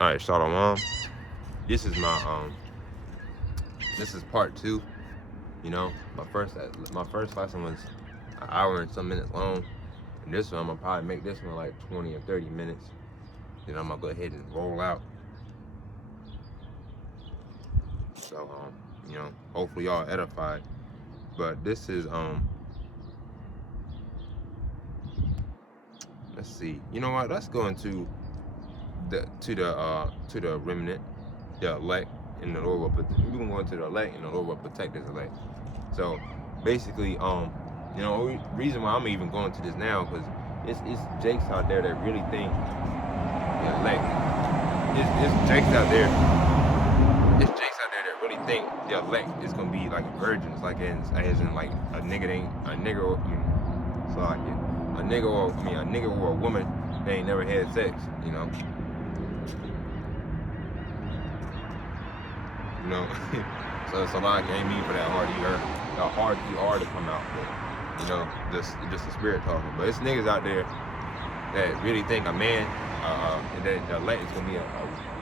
All right, Shalom. This is this is part two. You know, my first lesson was an hour and some minutes long, and this one I'm gonna probably make this one like 20 or 30 minutes. Then I'm gonna go ahead and roll out. So hopefully y'all edified. But this is let's see. You know what? Let's go into the remnant, the elect, and the Lord will protect. We're gonna go into the elect, and the Lord will protect His elect. So basically, reason why I'm even going to this now because it's Jakes out there that really think the elect. It's Jakes out there. It's Jakes out there that really think the elect is gonna be like virgins, like as in like a nigga or so like a nigga or a woman they ain't never had sex, you know. So it's a lot ain't mean for that hard ER to come out, but just the spirit talking. But it's niggas out there that really think a man, that the elect is gonna be a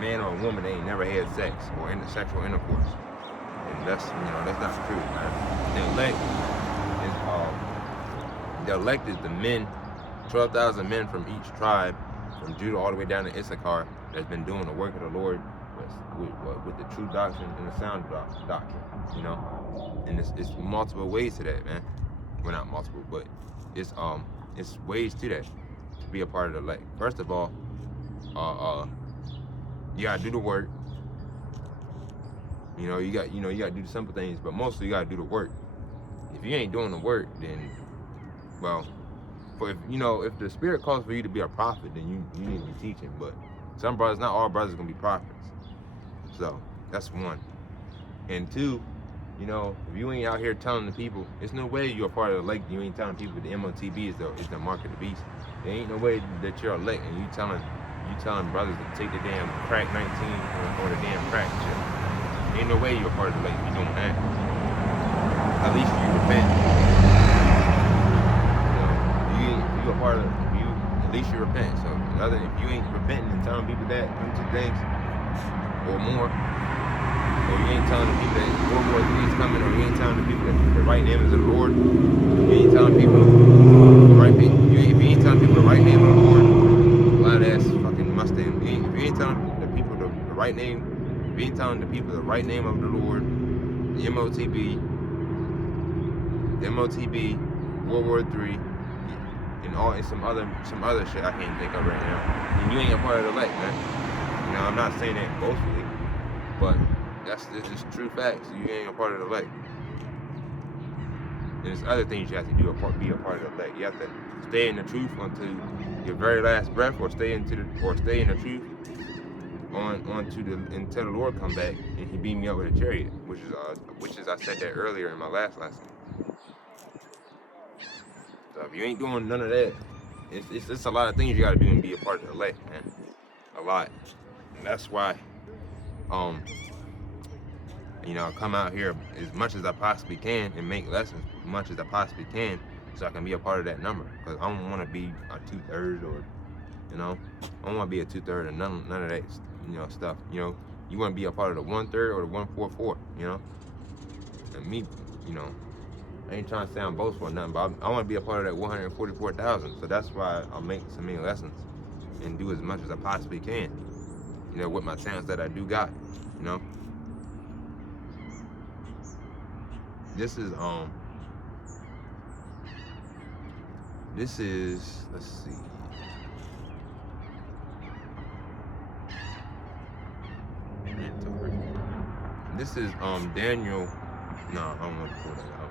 man or a woman they ain't never had sex or sexual intercourse, and that's not true, man. The elect is the men, 12,000 men from each tribe, from Judah all the way down to Issachar, that's been doing the work of the Lord with the true doctrine and the sound doctrine, and it's multiple ways to that, man. Well, not multiple, but it's ways to that, to be a part of the elect. First of all, you gotta do the work. You gotta do the simple things, but mostly you gotta do the work. If you ain't doing the work, then if the spirit calls for you to be a prophet, then you need to be teaching. But some brothers, not all brothers, are gonna be prophets. So that's one. And two, if you ain't out here telling the people, there's no way you're a part of the elect. You ain't telling people the MOTB is the mark of the beast. There ain't no way that you're elect and you telling brothers to take the damn crack 19 or the damn crack shit. Ain't no way you're a part of the elect if you don't have. At least you repent. If you a part of at least you repent. So if you ain't repenting and telling people that two things or more, or you ain't telling the people that World War III is coming, or you ain't telling the people that the right name is of the Lord, you ain't telling people the right name. If you ain't telling people the right name of the Lord, loud ass fucking Mustang. If you ain't telling the people the right name, if you ain't telling the people the right name of the Lord, the MOTB, World War III, and some other shit I can't think of right now, and you ain't a part of the elect, man. I'm not saying that boastfully, but that's just true facts. You ain't a part of the elect. And there's other things you have to do to be a part of the elect. You have to stay in the truth until your very last breath, or stay in the truth until the Lord come back and He beam me up with a chariot, which is I said that earlier in my last lesson. So if you ain't doing none of that, it's a lot of things you got to do and be a part of the elect, man. A lot. And that's why come out here as much as I possibly can and make lessons as much as I possibly can, so I can be a part of that number. Because I don't want to be a 2/3 or, I don't want to be a 2/3 or none of that, stuff. You want to be a part of the 1/3 or the 1/4/4. And me, I ain't trying to sound boastful or nothing, but I want to be a part of that 144,000. So that's why I'll make so many lessons and do as much as I possibly can. With my talents that I do got. This is, let's see. This is Daniel. No, I don't want to pull that out.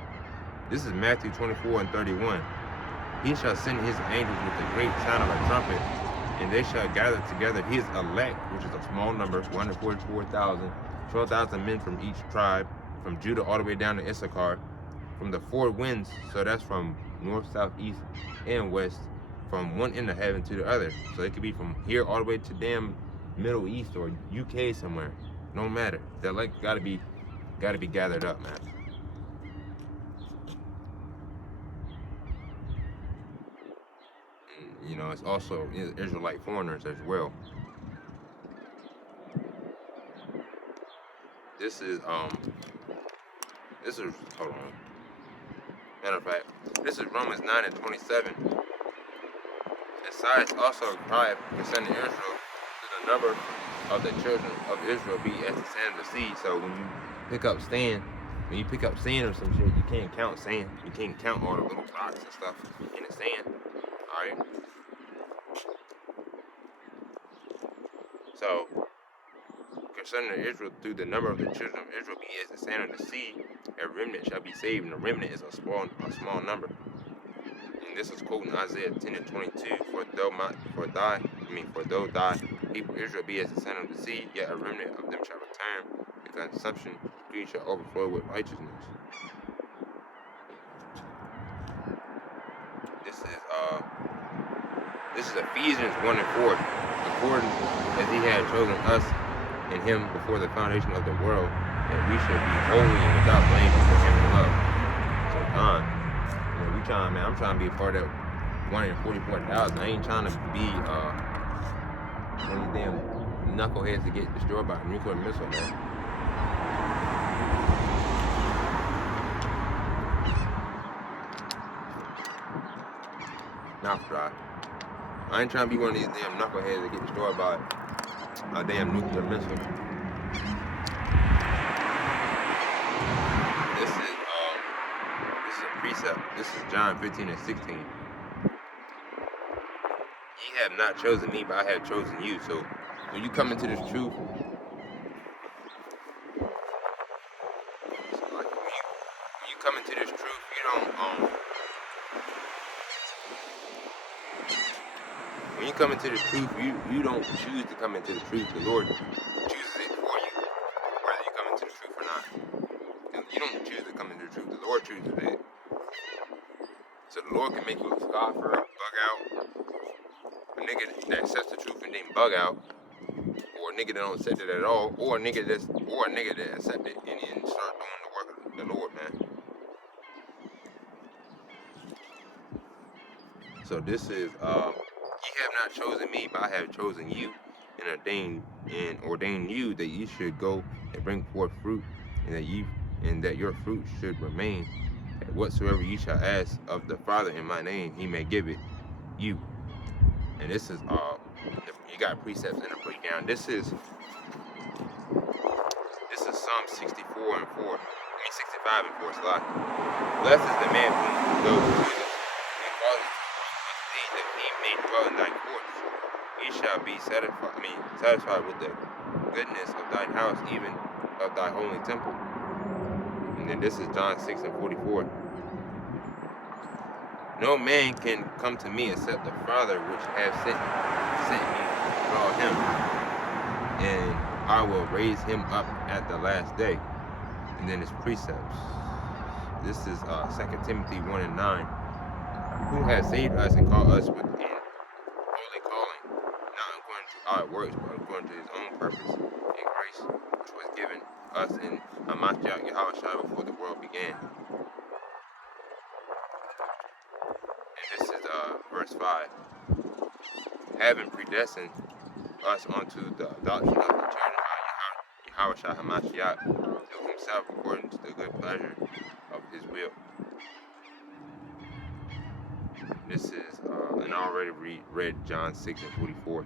This is Matthew 24:31. He shall send his angels with a great sound of a trumpet, and they shall gather together his elect, which is a small number, 144,000, 12,000 men from each tribe, from Judah all the way down to Issachar, from the four winds, so that's from north, south, east, and west, from one end of heaven to the other. So it could be from here all the way to damn Middle East or UK somewhere. No matter. The elect gotta be gathered up, man. It's also Israelite foreigners as well. This is hold on. Matter of fact, this is Romans 9 and 27. And Cyrus also cried concerning Israel, to the number of the children of Israel be as the sand of the sea. So when you pick up sand or some shit, you can't count sand. You can't count all the little dots and stuff in the sand. Alright? So concerning Israel, through the number of the children of Israel be as the sand of the sea, a remnant shall be saved, and a remnant is a small number. And this is quoting Isaiah 10 and 22. For though thy people Israel be as the sand of the sea, yet a remnant of them shall return, the consumption tree shall overflow with righteousness. This is Ephesians 1 and 4. According as he had chosen us in him before the foundation of the world, that we should be holy and without blame before him in love. So I'm trying to be a part of that 144,000. I ain't trying to be one of these damn knuckleheads to get destroyed by a nuclear missile, man. Mouth dry. I ain't trying to be one of these damn knuckleheads that get destroyed by a damn nuclear missile. This is a precept. This is John 15 and 16. Ye have not chosen me, but I have chosen you. So when you come into this truth, when you come into the truth, you don't choose to come into the truth. The Lord chooses it for you, whether you come into the truth or not. You don't choose to come into the truth. The Lord chooses it. So the Lord can make you a scoffer, bug out, a nigga that accepts the truth and then bug out, or a nigga that don't accept it at all, or a nigga that accept it and then start doing the work of the Lord, man. So this is ye have not chosen me, but I have chosen you, and ordained you that you should go and bring forth fruit, and that your fruit should remain. And whatsoever ye shall ask of the Father in my name, he may give it you. And this is you got precepts and a breakdown. This is Psalm 64 and 4. 65 and 4. Blessed is the man whom thou choosest, and callest that he may dwell in thy courts. He shall be satisfied with the goodness of thine house, even of thy holy temple. And then this is John 6 and 44. No man can come to me except the Father which hath sent me draw him, and I will raise him up at the last day. And then his precepts. This is 2 Timothy 1 and 9. Who has saved us and called us with an holy calling, not according to our works, but according to his own purpose and grace, which was given us in Hamashiach Yahushua before the world began. And this is verse 5. Having predestined us unto the adoption of the children of Yahushua Hamashiach, to himself according to the good pleasure of his will. This is an already read John 6 and 44.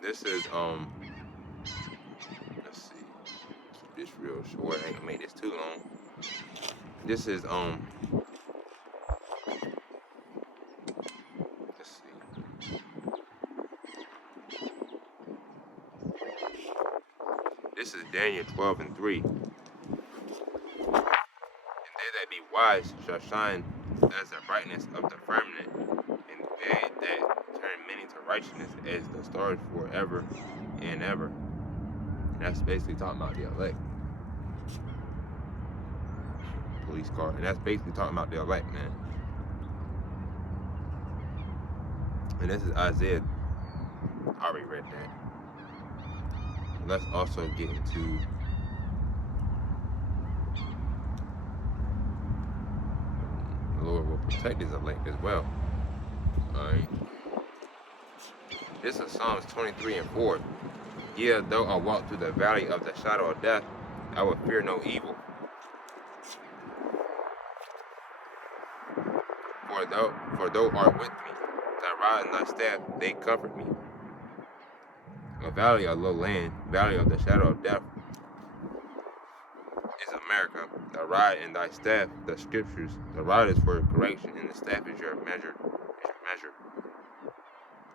This is let's see, keep this real short. I ain't gonna make this too long. This is let's see. This is Daniel 12 and 3. Wise shall shine as the brightness of the firmament, and they that turn many to righteousness as the stars forever and ever. And that's basically talking about the elect. Police car. And that's basically talking about the elect, man. And this is Isaiah. I already read that. Let's also get into the Lord will protect his elect as well. Alright. This is Psalms 23 and 4. Yeah, though I walk through the valley of the shadow of death, I will fear no evil. For thou art with me, thy rod and thy staff, they comfort me. A valley of low land, valley of the shadow of death is America. Thy rod and thy staff, the scriptures. The rod is for correction, and the staff is your measure.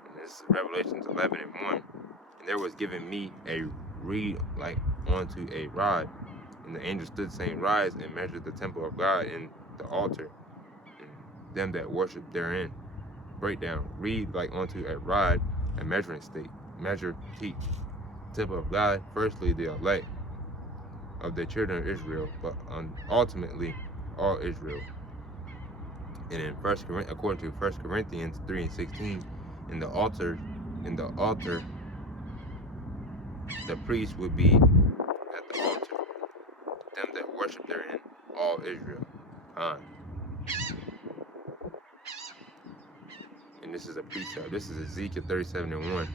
And this is Revelations 11 and 1. And there was given me a reed like unto a rod. And the angel stood saying, Rise and measure the temple of God and the altar, and them that worship therein. Breakdown. Read like unto a rod, a measuring stick. Measure, teach. Temple of God, firstly the elect of the children of Israel, but ultimately all Israel. And in according to 1 Corinthians 3 and 16, in the altar, the priest would be at the altar. Them that worship therein, all Israel. And this is a precept. This is Ezekiel 37 and 1.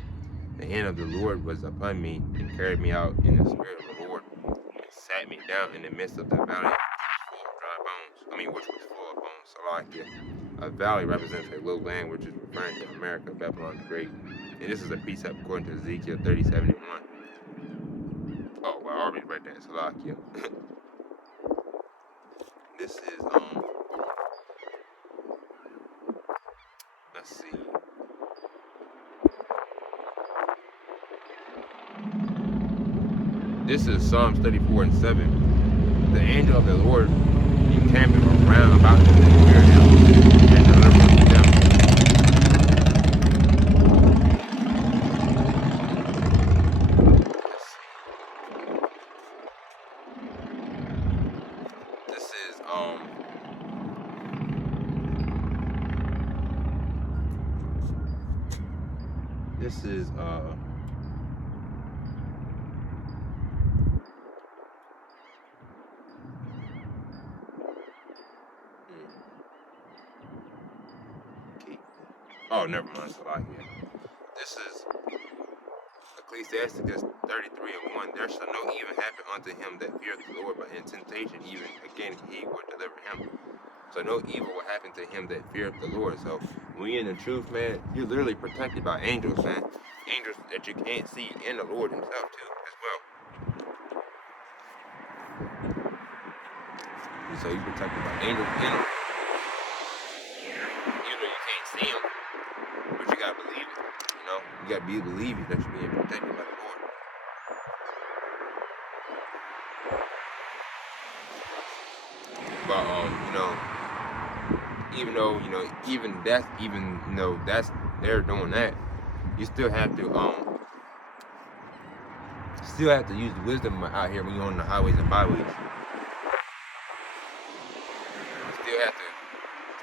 The hand of the Lord was upon me and carried me out in the spirit of the Lord and sat me down in the midst of the valley full of dry bones. Which was full of bones. Salakia. A valley represents a low land, which is referring to America, Babylon the Great. And this is a precept according to Ezekiel 37 and 1. Oh, well, I already read that. Salakia. This is, let's see. This is Psalms 34 and 7. The angel of the Lord encampeth around about them that fear him, and delivereth them. This is oh, never mind. Salakia. This is Ecclesiastes 33 and 1. There shall no evil happen unto him that feareth the Lord, but in temptation even again he will deliver him. So no evil will happen to him that feareth the Lord. So when you're in the truth, man, you're literally protected by angels, man. Angels that you can't see, and the Lord himself too, as well. And so you're protected by angels and the Lord. Even though you can't see them, but you gotta believe it. You gotta believe it that you're being protected by the Lord. But even though that's they're doing that, you still have to use wisdom out here when you're on the highways and byways.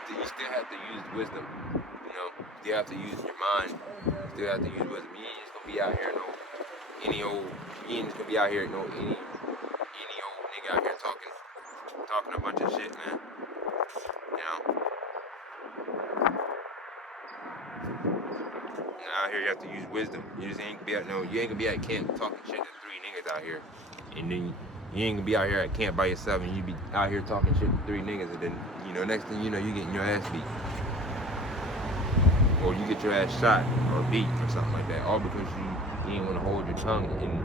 You still have to use wisdom. You still have to use your mind. You still have to use wisdom. You ain't just gonna be out here any old nigga out here talking a bunch of shit, man. Out here you have to use wisdom. You just ain't gonna be at camp talking shit to three niggas out here, and then you ain't gonna be out here at camp by yourself and you be out here talking shit to three niggas, and then next thing you know, you getting your ass beat, or you get your ass shot or beat or something like that, all because you ain't want to hold your tongue and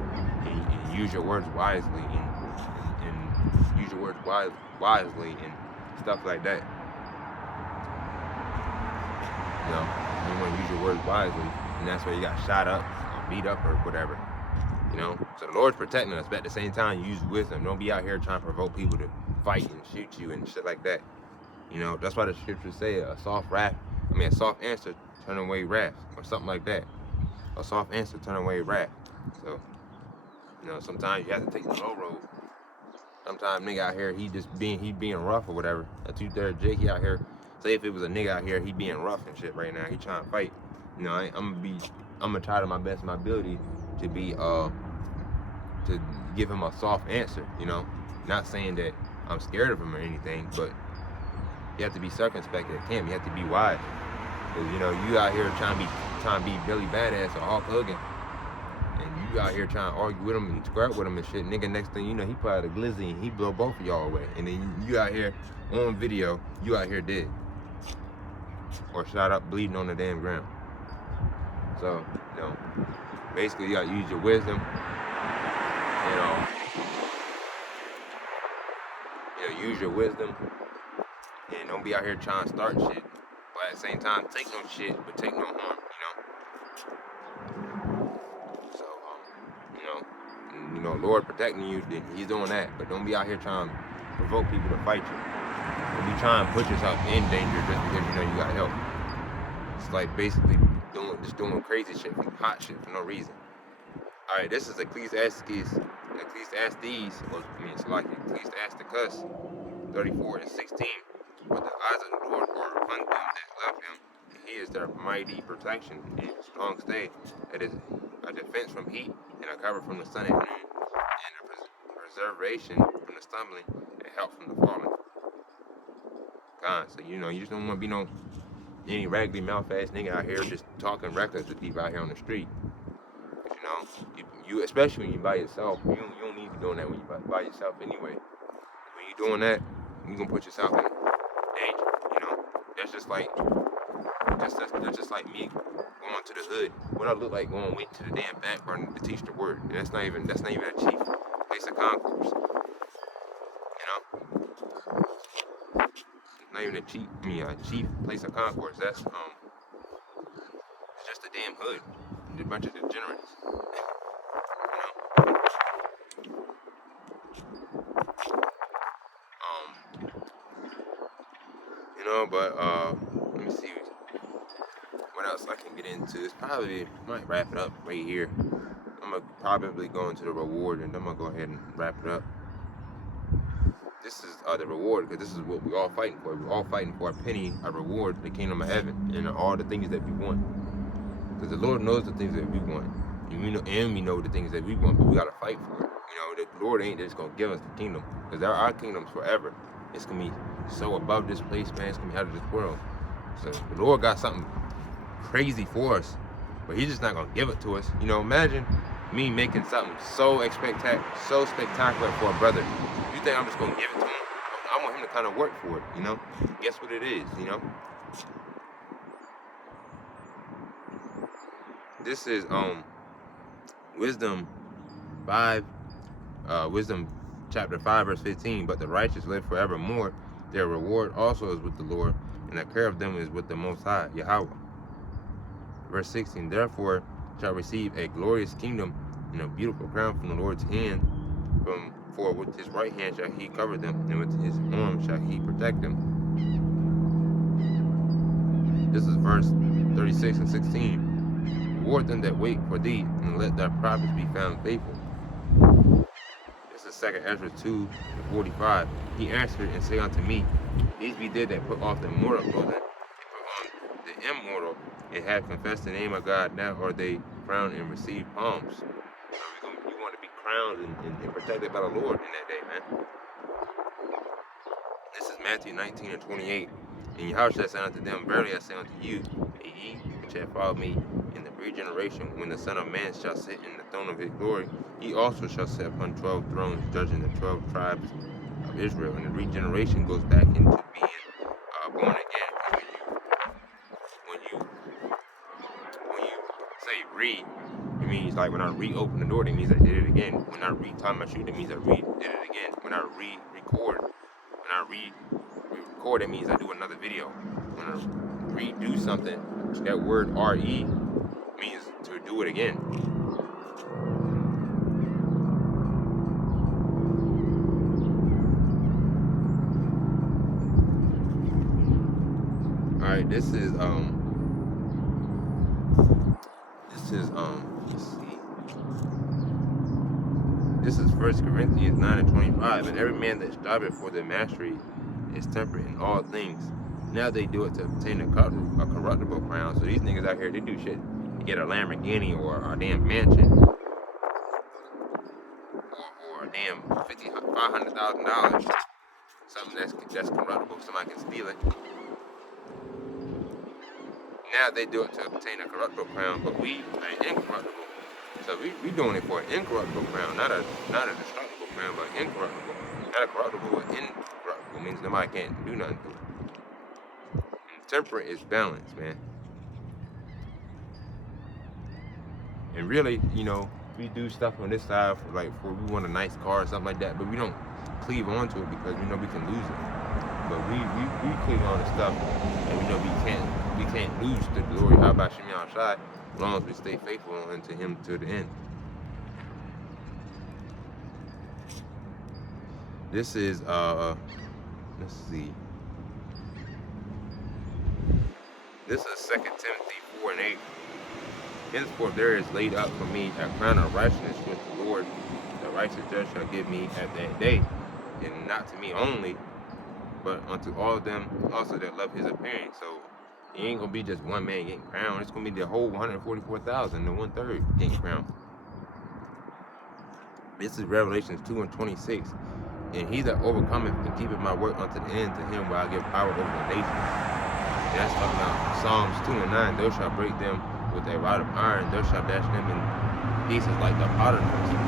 use your words wisely and use your words wisely and stuff like that. You want to use your words wisely, and that's why you got shot up or beat up or whatever. So the Lord's protecting us, but at the same time, you use wisdom. Don't be out here trying to provoke people to fight and shoot you and shit like that. That's why the scriptures say a soft answer turn away wrath, or something like that. A soft answer turn away wrath. So, sometimes you have to take the low road. Sometimes nigga out here, he being rough or whatever. A 2/3 Jake, he out here. Say if it was a nigga out here, he being rough and shit right now. He trying to fight. I'm gonna try to my best of my ability to be to give him a soft answer. Not saying that I'm scared of him or anything, but you have to be circumspect at camp. You have to be wise. Cause you out here trying to be Billy Badass or Hulk Hogan, and you out here trying to argue with him and scrap with him and shit. Nigga, next thing you know, he probably a glizzy and he blow both of y'all away. And then you out here on video, you out here dead. Or shot up bleeding on the damn ground. So, you know, basically you gotta use your wisdom. You know, use your wisdom. And don't be out here trying to start shit. But at the same time, take no shit, but take no harm, So, Lord protecting you, he's doing that. But don't be out here trying to provoke people to fight you. Don't be trying to put yourself in danger just because you know you got help. It's like basically doing crazy shit, hot shit for no reason. Alright, this is Ecclesiastes, Ecclesiasticus 34:16. But the eyes of the Lord are upon them that love him, and he is their mighty protection and strong stay. It is a defense from heat and a cover from the sun at noon, and a preservation from the stumbling and help from the falling. God, so you just don't want to be any raggedy mouth ass nigga out here just talking reckless to people out here on the street. You especially when you by yourself, you don't need to be doing that when you by yourself anyway. When you doing that, you gonna put yourself in danger. That's just like me going to the hood. What I look like going to the damn back burner to teach the word, and that's not even a chief place of concourse. Not even a chief place of concourse. That's it's just a damn hood. A bunch of degenerates. But let me see what else I can get into. It's probably might wrap it up right here. I'm gonna probably go into the reward, and I'm gonna go ahead and wrap it up. This is the reward, because this is what we're all fighting for. We're all fighting for a penny, a reward, the kingdom of heaven, and all the things that we want. Because the Lord knows the things that we want, and we know the things that we want, but we gotta fight for it. The Lord ain't just gonna give us the kingdom, because our kingdom's forever. It's gonna be so above this place, man. It's gonna be out of this world. So the Lord got something crazy for us, but He's just not gonna give it to us. Imagine me making something so spectacular for a brother. You think I'm just gonna give it to him? I want him to kind of work for it. Guess what it is? This is Wisdom 5. Wisdom chapter 5 verse 15. But the righteous live forevermore. Their reward also is with the Lord, and the care of them is with the Most High, Yahweh. Verse 16. Therefore shall receive a glorious kingdom and a beautiful crown from the Lord's hand. For with his right hand shall he cover them, and with his arm shall he protect them. This is verse 36 and 16. Reward them that wait for thee, and let thy prophets be found faithful. This is 2 Ezra 2:45. He answered and said unto me, these be they that put off the mortal clothing, and put on the immortal, and have confessed the name of God. Now are they crowned and receive palms. You want to be crowned and protected by the Lord in that day, man. This is Matthew 19:28. And Yahushua said unto them, verily I say unto you, that ye which have followed me in the regeneration, when the Son of Man shall sit in the throne of his glory, he also shall sit upon 12 thrones, judging the 12 tribes of Israel. And the regeneration goes back into being born again. When you say read, it means like when I reopen the door, that means I did it again. When I retie my shoe, that means I did it again. When I record, that means I do another video. When I redo something, that word RE means to do it again. Alright, this is This is 1 Corinthians 9:25. And every man that striveth for the mastery is temperate in all things. Now they do it to obtain a corruptible crown. So these niggas out here, they do shit to get a Lamborghini or a damn mansion, or a damn $500,000. Something that's corruptible. Somebody can steal it. Now they do it to obtain a corruptible crown, but we are incorruptible. So we doing it for an incorruptible crown, not a destructible crown, but incorruptible. Not a corruptible, but incorruptible means nobody can't do nothing to it. And temperate is balance, man. And really, we do stuff on this side for we want a nice car or something like that, but we don't cleave onto it because we know we can lose it. But we cleave on the stuff and we know we can't lose the glory. How about Shemi outside? As long as we stay faithful unto him to the end. This is let's see. This is 2 Timothy 4:8. Henceforth there is laid up for me a crown of righteousness with the Lord, the righteous judge shall give me at that day, and not to me only, but unto all of them also that love his appearing. So it ain't gonna be just one man getting crowned. It's gonna be the whole 144,000, the 1/3 getting crowned. This is Revelations 2:26. And he that overcometh and keepeth my work unto the end, to him will I give power over the nations. And that's talking about Psalms 2:9. Thou shalt break them with a rod of iron, thou shalt dash them in pieces like the potter's vessel.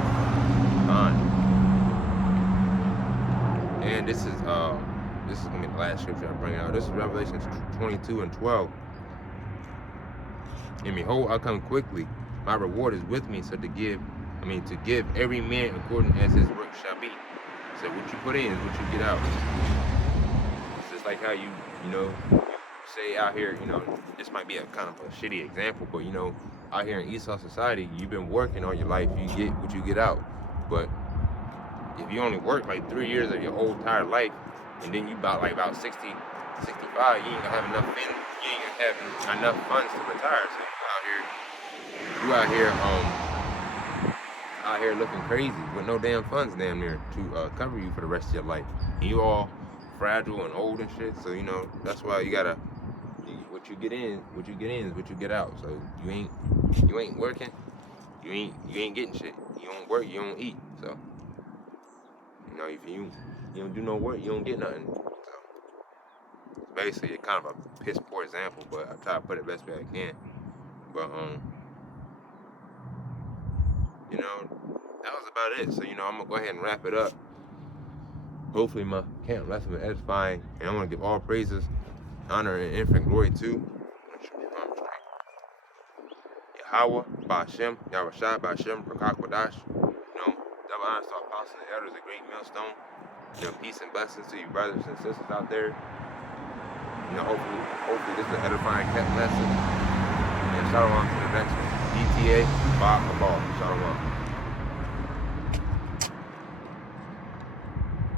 And this is gonna be the last scripture I bring out. This is Revelation 22:12. And behold, I come quickly. My reward is with me, so to give every man according as his work shall be. So what you put in is what you get out. It's just like how you say out here, this might be a kind of a shitty example, but out here in Esau society, you've been working all your life, you get what you get out. But if you only work like 3 years of your whole entire life, and then you about 60, 65, you ain't gonna have enough funds to retire. So you out here looking crazy with no damn funds damn near to cover you for the rest of your life. And you all fragile and old and shit. So that's why you gotta what you get in is what you get out. So you ain't working, you ain't getting shit. You don't work, you don't eat. So if you don't do no work, you don't get nothing. So basically it's kind of a piss poor example, but I try to put it best way I can. But that was about it. So I'm gonna go ahead and wrap it up. Hopefully my camp lesson was edifying, and I'm gonna give all praises, honor, and infinite glory to Yahweh, Ba'ashem, Yahushua, Ba'ashem, Rakak double honor to apostles and elders, a great millstone. Peace and blessings to you brothers and sisters out there. Hopefully this is an edifying camp lesson. And shalom to the next one. DTA, Bob, Shalom.